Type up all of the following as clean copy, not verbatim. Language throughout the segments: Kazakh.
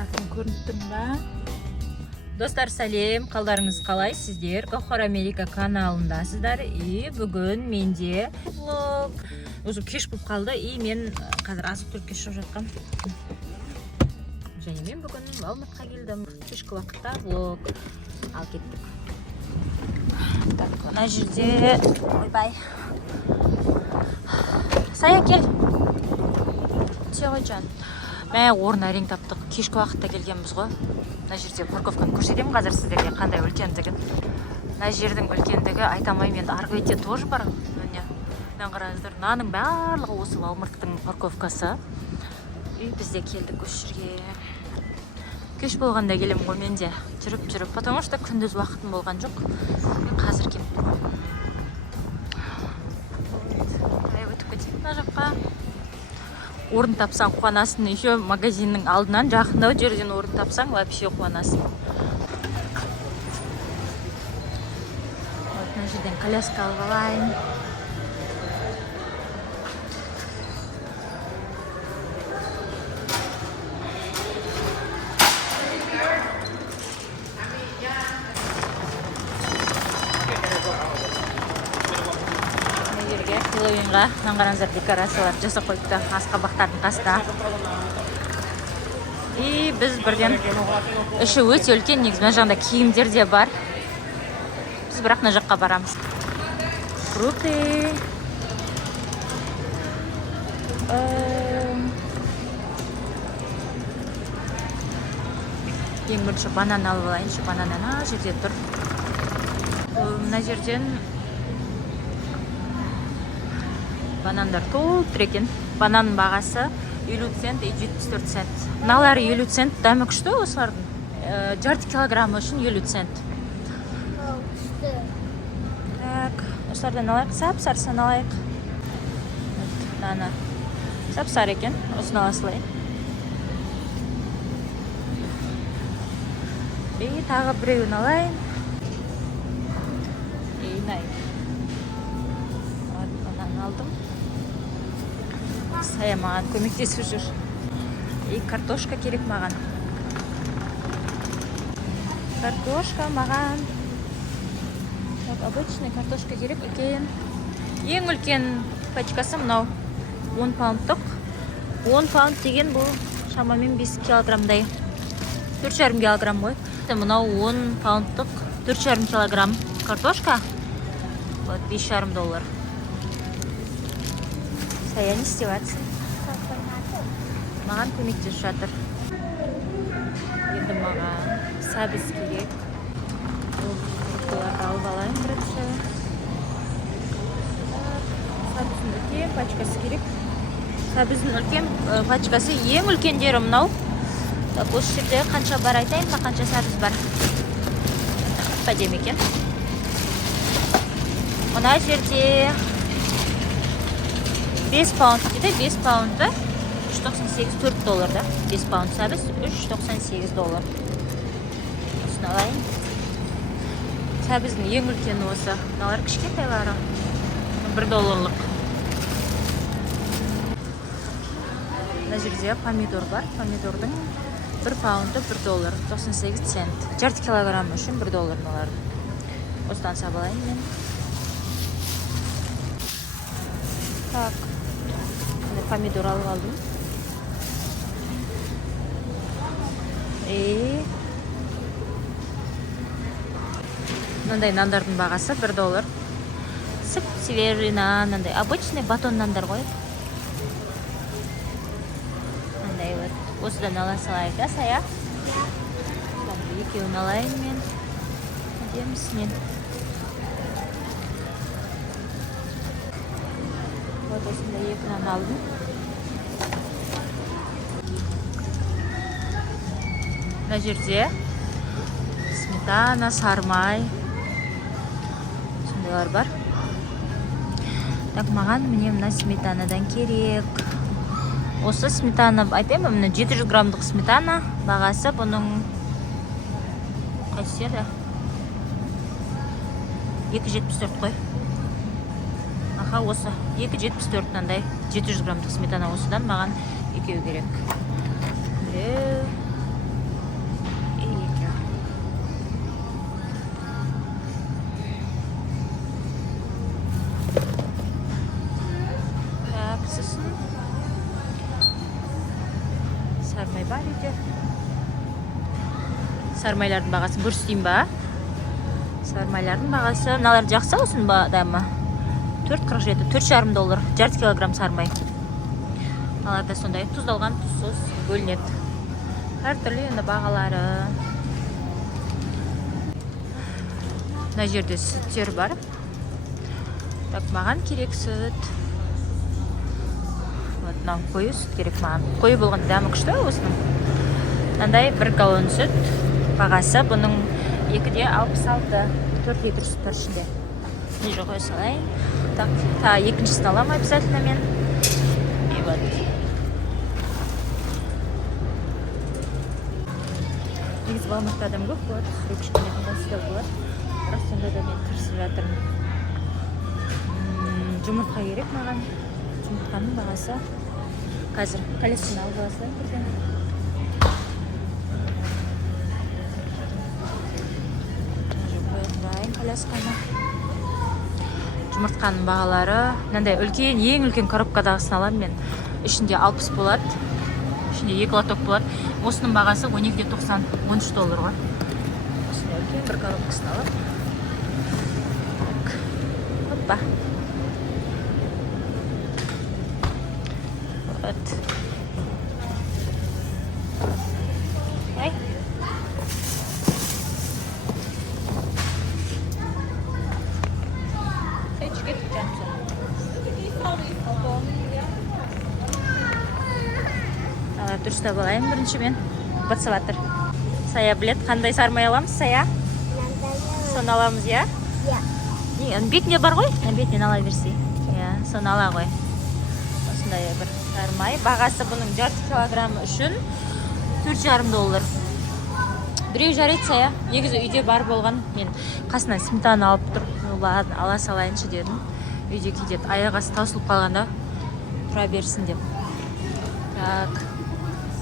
Сатын көрініп тұрмын ба? Достар, сәлем, қалдарыңыз қалай? Сіздер Гауһар Америка каналындасыздар. Бүгін менде влог. Өзі кеш болып қалды. Мен қазір азық түлікке шығып жатқам. Және мен бүгін Алматыға келдім. Кешкі уақытта влог ал кеттік. Так, мына жерде ойбай. Сая кел. Түсе ғой жан. Мә орын әрең таптық. Кешкі уақытта келгенбіз ғой. Мына жерде парковканы көрсетемін қазір сіздерге қандай үлкендігін. Мына жердің үлкендігі айтамай, мен арғы бетте тоже бар. Міне, қараңыздар, мынаның барлығы осы Алматының парковкасы. Бізде келдік осы жерге. Кеш болғанда келемін ғой мен де. Жүріп, потому что күндіз уақытым болған жоқ. Мен қазір келіп тұрмын. Өтіп кетейін мына жаққа. Орын тапсаң қуанасың, еще магазиннің алдынан жақындау жерден орын тапсаң, вообще қуанасың. Мына жерден коляска алып алайын. Хеллоуинға қараңыздар, декорациялар жасап қойыпты асқабақтардың қасында. Біз бірден іші өте үлкен, негізі мына жағында киімдер де бар. Біз бірақ мына жаққа барамыз. Фрукты. Ең бірінші банан алып алайыншы. Банан ана жерде тұр. Мына жерден банандар толып екен. Бананның бағасы 50 цент и 74 цент. Мыналары 50 цент, дәмі күшті осылардың. Жарты килограммы үшін 50 цент. Так, осылардан алайық, сап-сарысын алайық. Нана. Сап-сар екен, осыны аласылайын. Тағы біреуін алайын. Банан алдым. Сая маған көмектесіп жүр. Картошка керек маған. Картошка маған. Обычный картошка керек, үлкен. Ең үлкен пачкасы мынау 10 паундтық. 10 паунд деген бұл шамамен 5 килограммдай. 4,5 килограмм ғой. Мынау 10 паундтық 4,5 килограмм картошка. $5,5. Сая не істеватсың. Маған көмектесіп жатыр. Енді маған сәбіз керек. Фруктыларды алып алайын бірінші. Сәбіздің үлкен пачкасы керек. Сәбіздің үлкен пачкасы ең үлкендері мынау. Осы жерде қанша бар айтайын, қанша сәбіз бар. Падем екен. Мына жерде 5 паунд дейді, 5 паунды $3.98 да. 5 паунд сәбіз $3.98. Осыны алайын. Сәбіздің ең үлкені осы. Мыналар кішкентайлары. $1. Мына жерде помидор бар. Помидордың 1 паунды $1, 98 цент. Жарты килограмм үшін $1 мыналар. Осыдан сабалайын мен. Так, помидор алып алдым. Мынандай нандардың бағасы $1. Сып свежий нан, мынандай обычный батон нандар ғой. Мынандай вот. Осыдан ала салайық, да, Сая? Екеуін алайын мен. Әдемісінен. Вот осында екі нан алдым. Мына жерде сметана, сармай. Сондайлар бар. Так, маған міне мына сметанадан керек. Осы сметана, айтайын, міне 700 граммдық сметана. Бағасы бұның қайсы еді? 2,74 қой. Аха, осы 2,74 нандай 700 граммдық сметана осыдан маған екеу керек. Біреу сармай бар үйде. Сармайлардың бағасын көрсетейін ба? Сармайлардың бағасы мыналар жақсы осының бағамы. 4,47, $4,5, жарты килограмм сармай. Аларда сондай тұздалған, тұзсыз бөлінеді. Әртүрлі енді бағалары. Мына жерде сүттер бар. Так, маған керек сүт. Вот, мынау қою сүт керек маған. Қою болған дәмі күшті осының. Мынандай 1 галлон сүт. Бағасы бұның 2-де 66, 4 литр сүт бар ішінде. Неже қой салайын. Так, екіншісін алам обязательно мен. И вот. Негізі балмақты адам көп болады. Сүрек кішкене қымбатсыздау болады. Бірақ сонда да мен кірісіп жатырмын. Жұмыртқа керек маған. Жұмыртқаның бағасы қазір колесін алып аласың бірден. Қойылдайын колесқаны. Жұмыртқаның бағалары мынандай үлкен, ең үлкен коробкадағысын аламын мен. Ішінде 60 болады. Ішінде 2 лоток болады. Осының бағасы 12,90, $13 ғой. Осында үлкен бір коробкасын алып. Hoppa. Вот. Ай. Сәйчіге түткен сол. Дұрыстап алайын бірінші мен. Батсып атыр. Сая білет, қандай сармай аламыз, Сая? Соны аламыз, я? Бетінде бар ғой? Бетінен ала берсей. Соны ала ғой. Осындай бір сармай. Бағасы бұның жарты килограммы үшін $4,5. Біреу жарайды, Сая. Негізі үйде бар болған. Мен қасынан сметана алып тұрып, ала салайыншы дедім. Үйде кейде аяғасы таусылып қалғанда тұра берсін деп. Так.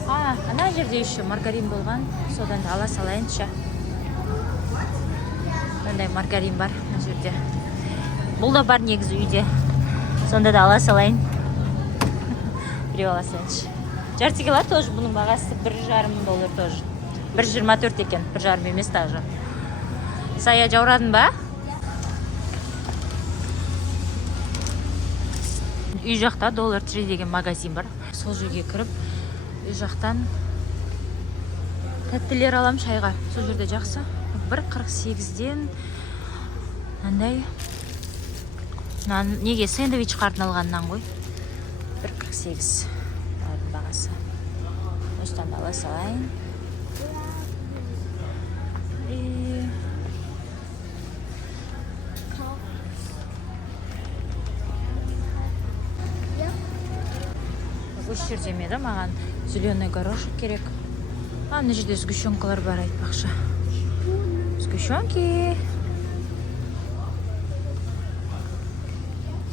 Ана жерде еще маргарин болған. Содан ала салайыншы. Мындай маргарин бар мына жерде. Бұл да бар негізі үйде. Сонда да ала салайын. Біреу ала салайыншы. Жарты кило тоже бұның бағасы $1,5 тоже. 1,24 екен, 1,5 емес тағы. Сая жаурадың ба? Үй жақта $1 Tree деген магазин бар. Сол жерге кіріп, үй жақтан тәттілер алам шайға. Сол жерде жақсы. 1,48-ден андай неге сэндвич қарын алғаннан ғой. 1,48 бағасы. Осыдан ала салайын. Осы жерде меді маған зеленый горошек керек. Мына жерде сгущенкалар бар айтпақшы. Сгущенки.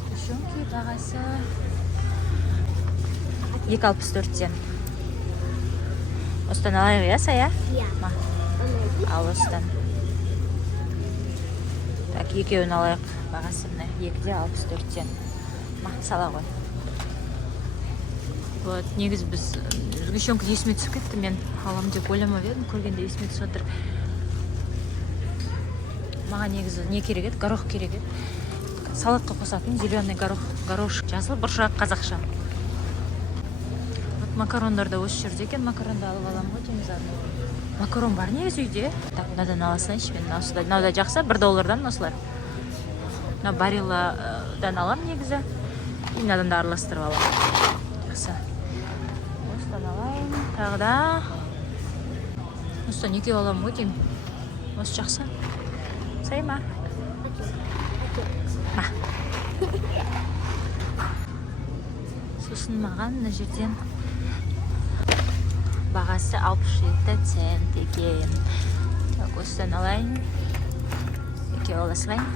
Сгущенки бағасы 2,64-ден. Осыдан алайық, я, Сая? Ал осыдан. Так, екеуін алайық. Бағасы 2,64-ден. Сала ғой. Вот, негіз біз сгущенка есіме түсіп кетті. Мен алам деп ойламап едім. Көргенде есіме түсіп отыр. Маған негізі не керек еді? Горох керек еді. Салатқа қосатын зеленый горошек жазылып, бұршақ қазақша. Макарондар да осы жерде екен. Макаронды алып алам ғой дейміз арнайы. Макарон бар негізі үйде. Так, мынадан аласайыншы мен. Мынау да жақсы, $1 осылар. Мына барилладан алам негізі. Мынадан да араластырып алам. Жақсы. Осыдан алайын. Тағы да. Осыдан екеу алам ғой деймін. Осы жақсы. Сай ма? Сосын маған мына жерден бағасы 67 цент екен. Осыдан алайын. Екеу ала салайын.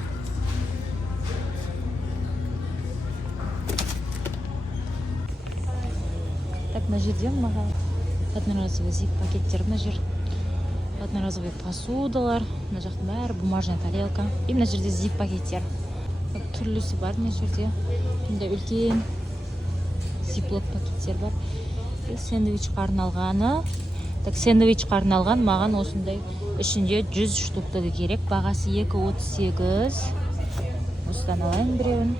Так, мына жерден маған одноразовый зип пакеттер, мына жер одноразовый посудалар, мына жақтың бәрі бумажная тарелка. И мына жерде зип пакеттер. Түрлісі бар мына жерде. Мында үлкен зиплок пакеттер бар. Сэндвичке арналганы. Так, сэндвичке арналган маған осындай ішінде 100 штуктығы керек. Бағасы 2.38. Осыдан алайын біреуін.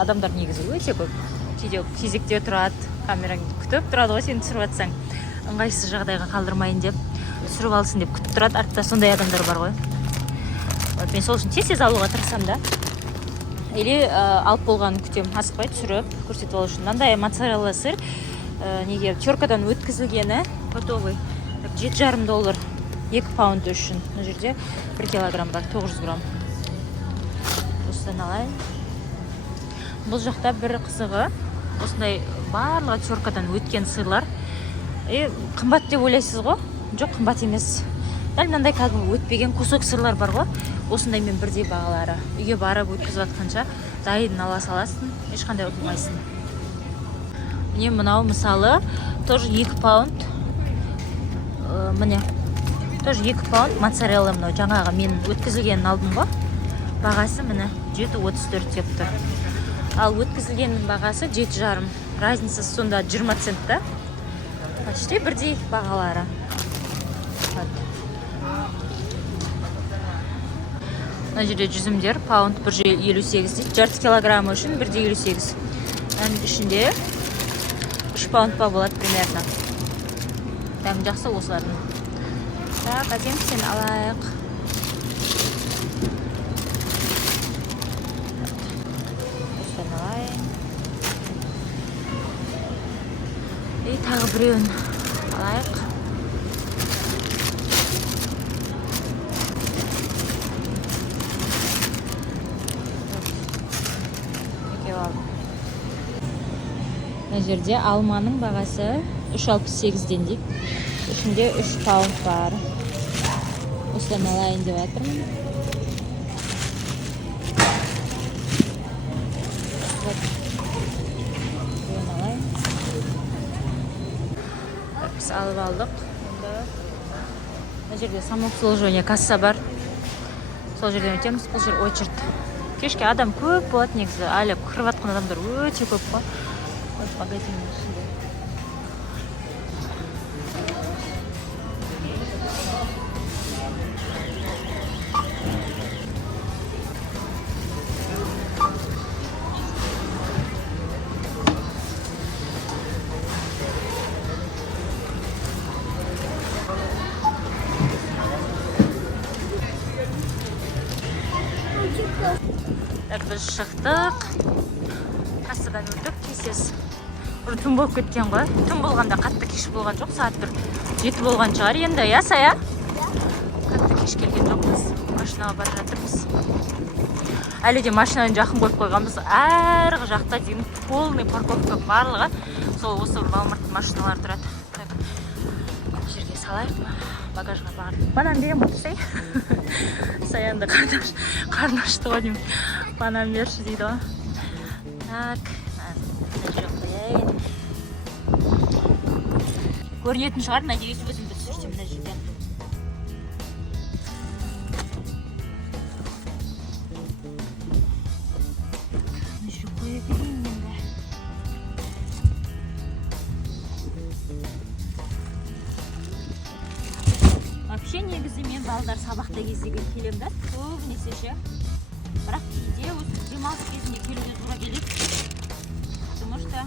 Адамдар негізі өте көп. Кейде кезекте тұрады, камераң күтіп тұрады ғой, сен түсіріп жатсаң. Ыңғайсыз жағдайға қалдырмайын деп, түсіріп алсын деп күтіп тұрады. Артта сондай адамдар бар ғой. Мен сол үшін тез алуға тырысам да. Или алып болғанын күтем, асықпай түсіріп көрсетіп алу үшін. Мынандай моцарелла сыр неге теркадан өткізілгені готовый. $7,5 2 паунд үшін. Мына жерде 1 килограмм бар, 900 грамм. Осыдан алайын. Бұл жақта бір қызығы, осындай барлығы теркадан өткен сырлар. Қымбат деп ойлайсыз ғой? Жоқ, қымбат емес. Дәл мынандай кәдімгі өтпеген кусок сырлар бар ғой. Осындай мен бірдей бағалары. Үйге барып өткізіп жатқанша дайын ала саласың, ешқандай ұтылмайсың. Міне мынау мысалы тоже 2 паунд. Міне тоже 2 паунд моцарелла, мынау жаңағы мен өткізілгенін алдым ғой. Бағасы міне 7.34 деп тұр. Ал өткізілгеннің бағасы 7,5. Разницасы сонда 20 цент та. Почти бірдей бағалары. Мына жерде жүзімдер паунд 1,58 дейді. 4 килограммы үшін 1,58. Оның ішінде 3 паунд па болады примерно. Дәм жақсы осылардың. Так, әдем сен алайық. Тағы біреуін алайық. Мына жерде алманың бағасы 3,68 дейді. Ішінде 3 паунд бар. Осыдан алайын деп жатырмын. Алып алдық. Мына жерде самообслуживание касса бар. Сол жерден өтеміз. Бұл жер очередь. Кешке адам көп болады негізі. Әлі кіріп жатқан адамдар өте көп қой. Магазиннің ішінде. Біз шықтық. Кассадан өтіп, кесес. Түн болып кеткен ғой. Түн болғанда қатты кеш болған жоқ. Саат 7 болған шығар енді, я Сая? Қатты кеш келген жоқпыз. Машинаға бара жатырмыз. Әлі де машинадан жақын қойып қойғанбыз. Әргі жақта дейін полный парковка барлығы. Сол осы Walmart машиналар тұрады. Жерге салайық ма? Багажға бағырдым. Банан деген болсай. Саянды қарны ашты ғой деймін. Банан берші дейді ғой. Так, жоқ қояйын. Көрінетін шығар, надеюсь, өзімді түсірсем мына жерден. Мына жерге қоя берейін енді. Вообще негізі мен балдар сабақта кездегі келем да, көбінесе ше. Бірақ кейде өзі демалыс кезінде келуге тура келеді. Потому что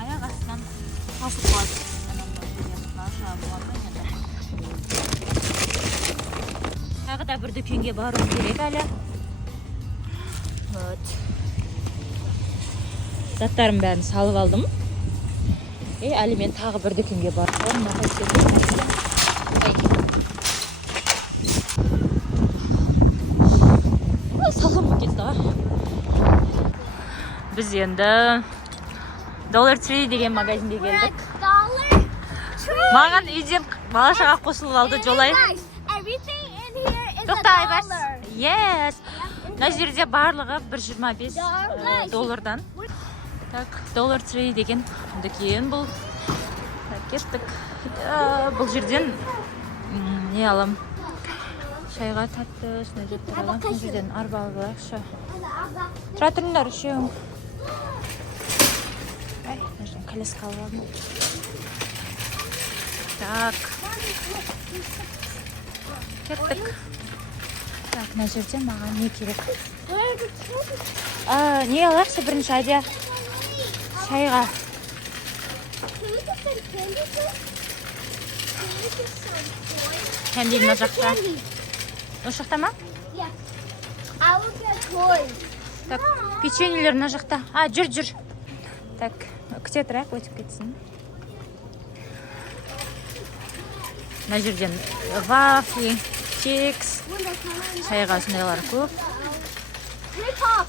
аяқ астынан тасып қалады. Тағы да бір дүкенге бару керек әлі. Заттарым бәрін салып алдым. Әлі мен тағы бір дүкенге барып салғым келді ғой. Біз енді Dollar Tree деген магазинге келдік. Маған үйден балашаға қосылып алды жолай. Тоқтай барс. Yes. Мына жерде барлығы $1.25. Так, Dollar Tree деген дүкен бұл. Кеттік. Бұл жерден не алам? Шайға тәтті осындай заттар аламын. Мына жерден арба алып алайықшы. Тұра тұрыңдар үшеуің. Ай, мына жерден колесқа алып алдым. Так. Кеттік. Так, мына жерде маған не керек? Не алайықшы бірінші Адия? Шайға. Кәнді мына жақта. Осы жақта ма? Так, печеньелер мына жақта. Жүр. Так, күте тұрайық, өтіп кетсін. Мына жерден вафли, кекс, шайға осындайлар көп.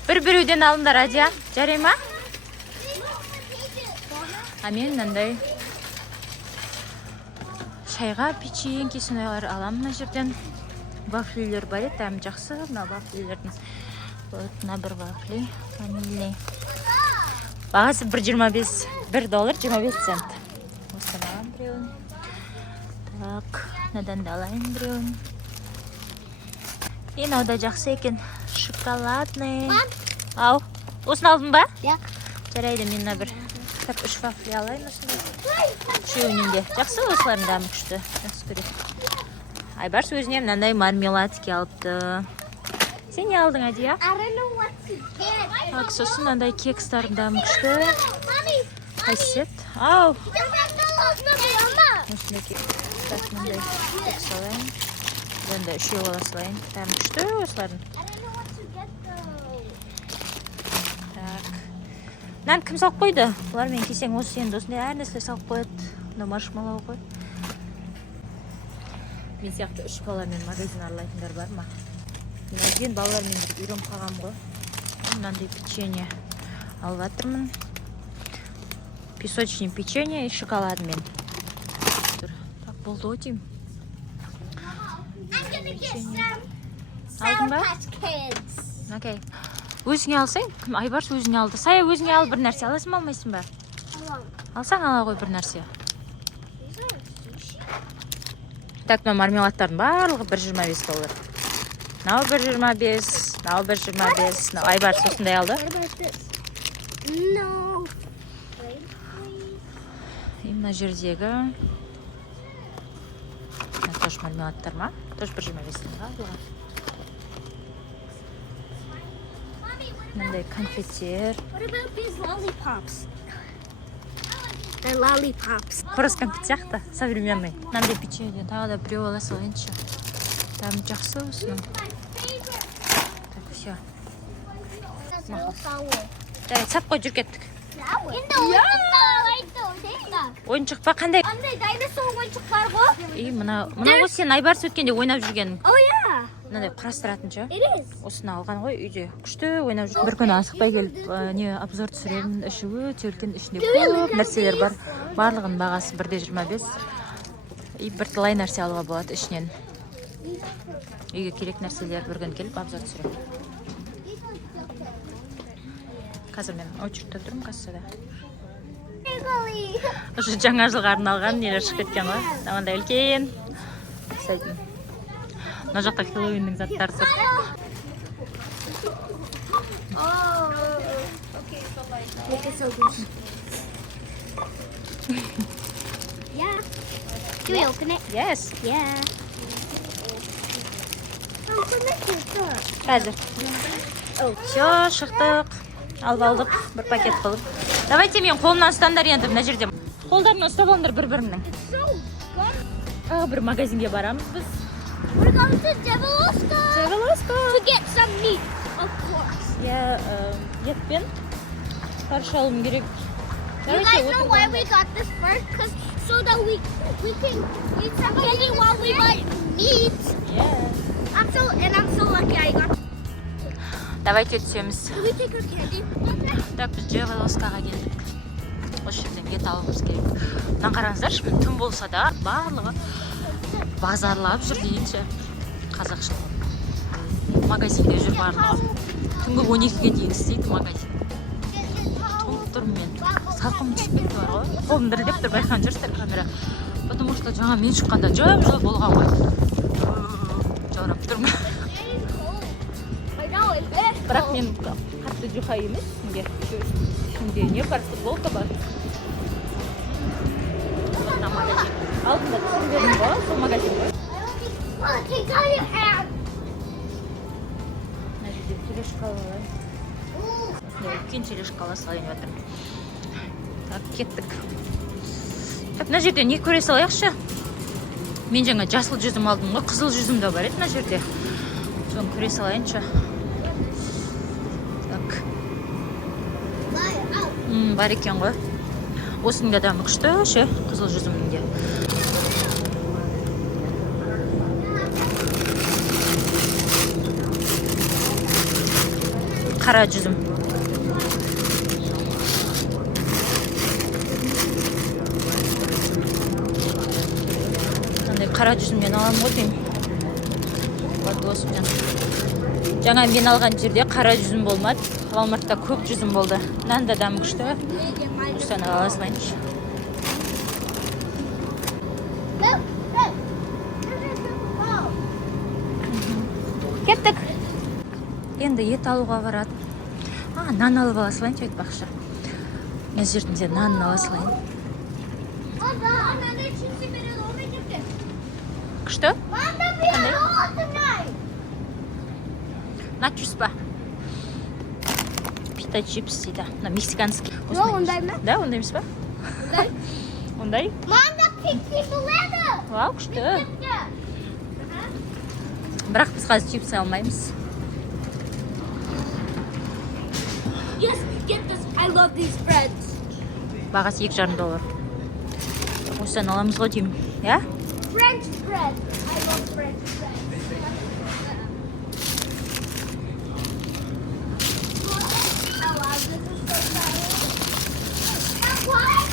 Бір-біреуден алыңдар, Адия. Жарай ма? Мен мынандай шайға печеньки сондайлар аламын мына жерден. Вафлилер бар еді, дәмі жақсы. Мына вафлилердің. Мына бір вафли, ванильный. Бағасы $1.25. $1.25. Осыдан алам біреуін. Так, мынадан да алайын біреуін. Мынау да жақсы екен. Шоколадный. Ау, осыны алдың ба? Иә. Жарайды, мен мына бір. Так, 3 вафли алайын осындай. Үшеуінен де. Жақсы осылардың дәмі күшті. Жақсы көреді. Айбарс өзіне мынандай мармеладки алыпты. Сен не алдың, Адия? Так, сосын мынандай кекстардың дәмі күшті. Қайсет? Ау! Осындай кекс. Так, мынандай кекс алайын. Мынандай үшеу ала салайын. Дәмі күшті осылардың. Нан кім салып қойды? Олар мен кесең осы енді осындай әр нәрсе салып қойды. Мына маршмаллау ғой. Мен сияқты 3 баламен магазин аралайтындар бар ма? Мен әден балалармен бір үйреніп қалғам ғой. Мынандай печенье алып жатырмын. Песочный печенье и шоколадмен. Так, болды ғой деймін. Алдың ба? Окей. Өзіңе алсаң, Айбарс өзіңе алды. Сая өзіңе ал бір нәрсе аласың ба, алмайсың ба? Алсаң ала ғой бір нәрсе. Так, мына мармеладтардың барлығы $1.25. Мынау $1.25, мынау $1.25. Айбарс осындай алды. Мына жердегі тоже мармеладтар ма? Тоже $1.25. Мынандай конфеттер. Просто конфет сияқты, современный. Мынандай печеньеден тағы да біреу ала салайыншы. Дәмі жақсы осының. Так, все. Жарайды, сап қой, жүр кеттік. Ойыншық па, қандай? Андай дайнасор ойыншық бар ғой. Мына ғой сен Айбарс өткенде ойнап жүргенің. Мынандай құрастыратын ше. Осыны алған ғой үйде. Күшті ойнап жүр. Бір күні асықпай келіп, обзор түсіремін. Іші өте үлкен, ішінде көп нәрселер бар. Барлығының бағасы $1.25. Бір талай нәрсе алуға болады ішінен. Үйге керек нәрселер бір күн келіп обзор түсіремін. Қазір мен очередьте тұрмын кассада. Уже жаңа жылға арналған нелер шығып кеткен ғой. Мынандай үлкен. Ұқсайтын. Мына жақта Хэллоуиннің заттары тұр. Do we open it? Yes. Yeah. Қазір. Все, шықтық. Алып алдық, бір пакет қылып. Давайте мен қолымнан ұстандар енді мына жерде. Қолдарынан ұстап алыңдар бір-бірінің. Бір магазинге барамыз біз. We're going to Devilosco to get some meat, of course. Етпен қаршы алым керек. You guys know why we got this first? So that we can eat some candy while we buy meat. Yeah. I'm so lucky I got. Давайте түсеміз. Can we take our candy? Так, біз Девелоскаға келдік. Осы жерден ет алуымыз керек. Мына қараңыздаршы, түн болса да барлығы базарлап жүр дейінші. Қазақшылығы. Магазинде жүр барлығы. Түнгі 12-ге дейін істейді магазин. Толып тұрмын мен. Салқын түсіп кетті бар ғой. Қолым дірілдеп тұр, байқаған жүрсіздер камера. Потому что жаңа мен шыққанда жап-жылы болған ғой. қарап тұрмын. I know, it's this. Бірақ мен қатты жұқа емес. Ішінде не бар? Футболка бар. Алдында түсіргенім ғой, сол магазин ғой. Oh, take out your hand. Мына жерде телешкалы алайын. Үлкен телешкалы салайын жатырмын. Так, кеттік. Так, мына жерде не көре салайықшы? Мен жаңа жасыл жүзім алдым ғой, қызыл жүзім де бар еді мына жерде. Соны көре салайыншы. Так. Бар екен ғой. Осының да дамы күшті ше, қызыл жүзімнің де. Қара жүзім. Қандай қара жүзімнен аламын ғой деймін. Вот осымен. Жаңа мен алған жерде қара жүзім болмады. Walmartта көк жүзім болды. Мынаның да дамы күшті. Осыны ала салайыншы. Кеттік. Енді ет алуға барады. Нан алып ала салайыншы айтпақшы. Мен жерінде нан ала салайын. Күшті? Начос па? Пита чипс дейді. Мексиканский. Ондай ма? Да, ондай емес па? Ондай? Вау, күшті. Бірақ біз қазір чипс алмаймыз. Yes, get this. I love these breads. Бағасы $2,5. Осыдан аламыз ғой деймін. Я? French bread. I love French bread. Oh wow, this is so nice. What?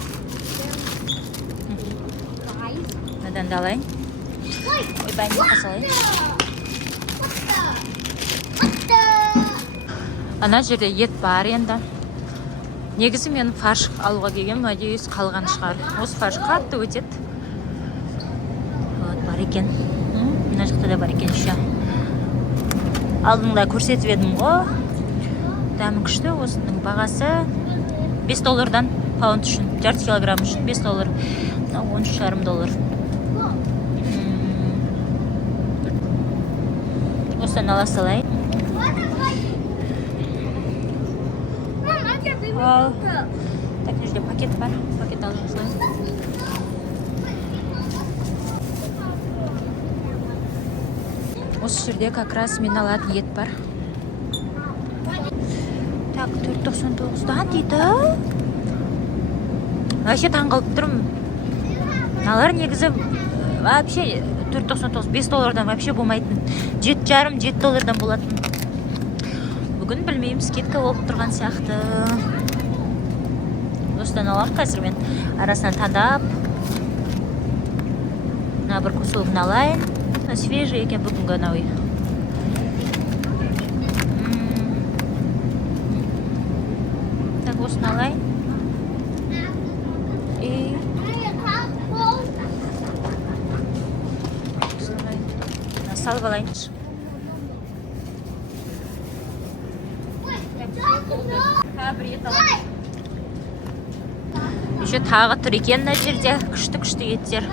Guys. Надан да алайын. Ойбай, не қасалайын. Ана жерде ет бар енді. Негізі мен фарш алуға келгенмін, надеюсь, қалған шығар. Осы фарш қатты өтеді. Вот, бар екен. Мына жақта да бар екен еще. Алдыңда көрсетіп едім ғой. Дәмі күшті, осының бағасы $5 паунд үшін, жарты килограмм үшін $5. $13,5. Осыдан ала салайын. Так, мына жерде пакет бар. Пакет алып салайын. Осы жерде как раз мен алатын ет бар. Так, $4.99 дейді. Вообще таңғалып тұрмын. Мыналар негізі вообще $4.99, $5 вообще болмайтын. $7,5-7 болатын. Бүгін білмеймін, скидка болып тұрған сияқты. Осыдан аламын қазір мен. Арасынан таңдап. Мына бір кусогын алайын. Свежий екен бүгінгі анауи. Так, осыны алайын. И салып алайыншы. Бір ет алайын. Еще тағы тұр екен мына жерде. Күшті еттер.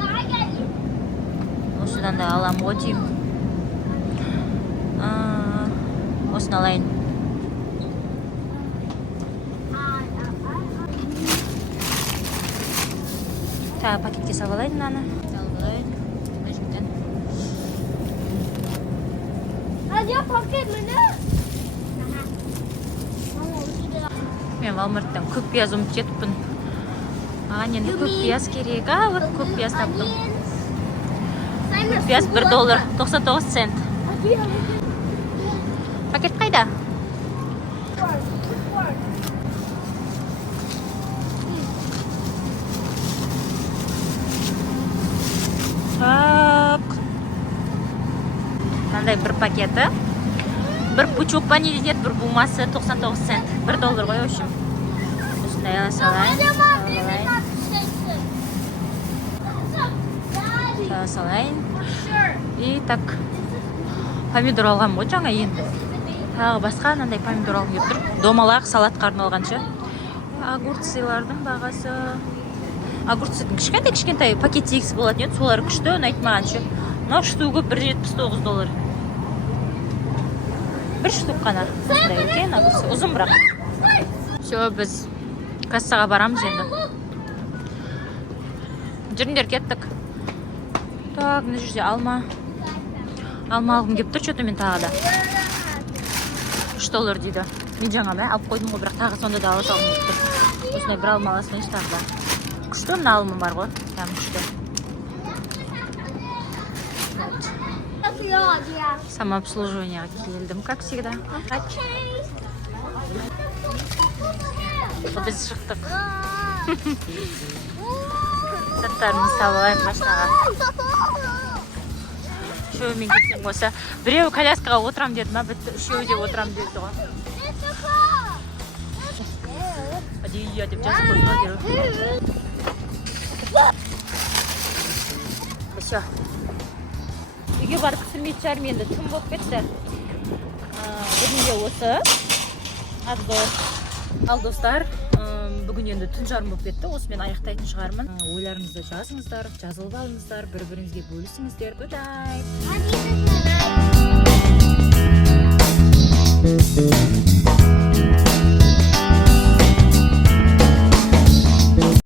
Осыдан да аламын ғой деймін. Осыны алайын. Тағы пакетке салып алайын мынаны. Салып алайын. Мен Walmart'тан көк пияз ұмытып жетіппін. Маған енді көк пияз керек. Вот көк пияз таптым. Пияз $1.99. Пакет қайда? Так. Қандай бір пакеті? Бір пучок па не дейді, бір бумасы $99. $1 ғой, өшім. Осындай ала салайын. Салайын. И так. помидор алғам ғой жаңа енді. Тағы басқа анандай помидор алғым келіп тұр. Домалақ салатқа арналғанша. Огурцилардың бағасы. Огурцидың кішкентай пакетикс болатын еді. Солар күшті, ұнайды маған ше. Мынау штугы $1.79. Бір штук қана. Осындай үлкен огурцы. Ұзын бірақ. Все, біз кассаға барамыз енді. Жүріңдер, кеттік. Так, мына жерде алма алғым келіп тұр, что-то мен тағы да. $3 дейді. Мен жаңа алып қойдым ғой, бірақ тағы сонда да алып алғым келіп тұр. Осындай бір алма аласың тағы да. Күшті мына алма бар ғой, там күшті. Самообслуживаниеға келдім, как всегда. Біз шықтық. Заттарымыз салып алайық машинаға. Үшеуімен кетсем болса. Біреу коляскаға отырам деді ма, бітті. Үшеуі де отырам деді ғой. Адия деп жазып қойма деу. Все. Үйге барып түсірмейді шығарым енді. Түн болып кетті. Бүгінге осы. Ал достар, бүгін енді түн жарым болып кетті. Осымен аяқтайтын шығармын. Ойларыңызды жазыңыздар, жазылып алыңыздар, бір-біріңізге бөлісіңіздер. Good night.